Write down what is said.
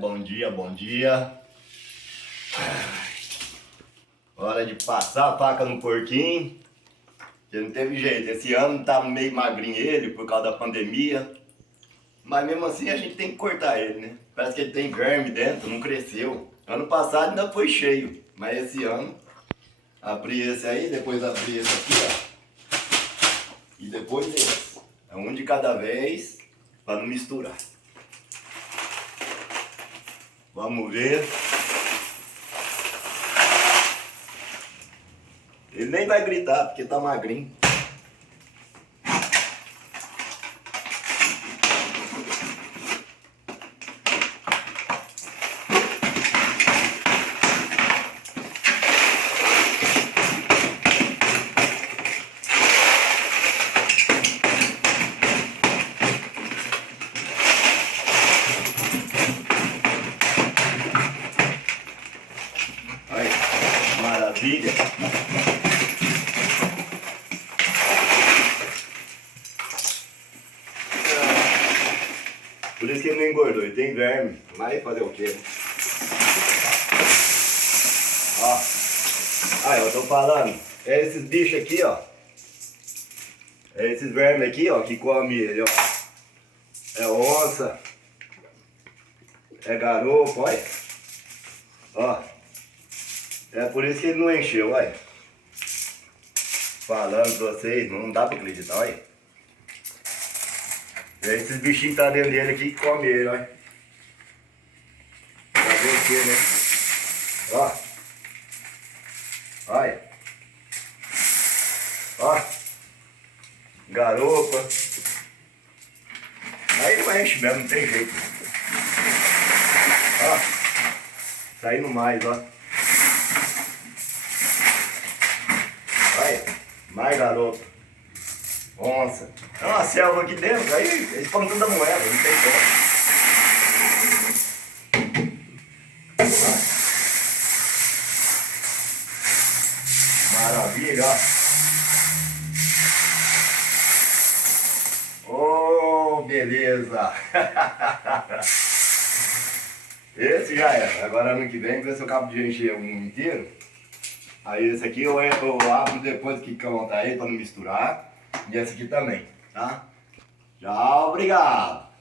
Bom dia, bom dia. Hora de passar a faca no porquinho. Que não teve jeito. Esse ano tá meio magrinho ele por causa da pandemia. Mas mesmo assim a gente tem que cortar ele, né? Parece que ele tem verme dentro, não cresceu. Ano passado ainda foi cheio. Mas esse ano, abri esse aí, depois abri esse aqui, ó. E depois esse. É um de cada vez, para não misturar. Vamos ver. Ele nem vai gritar porque tá magrinho. Olha, maravilha. Por isso que ele não engordou, ele tem verme. Mas fazer o quê? Ó. Aí, eu tô falando. É esses bichos aqui, ó. É esses vermes aqui, ó, que come ele, ó. É onça. É garopo, olha. Ó. É por isso que ele não encheu, olha. Falando pra vocês, não dá pra acreditar, olha. É esses bichinhos que tá dentro dele aqui que come ele, olha. Pra ver o que, né? Ó. Olha. Ó. Garopa. Aí não enche mesmo, não tem jeito. Ó. Saindo mais, ó. Olha. Mais garopa. Onça. É uma selva aqui dentro, aí eles comem tudo da moeda, não tem como. Maravilha, ó. Oh, beleza. Esse já era. Agora ano que vem, ver se eu acabo de encher um inteiro. Aí esse aqui eu abro depois que contar aí para não misturar. E esse aqui também, tá? Tchau, obrigado.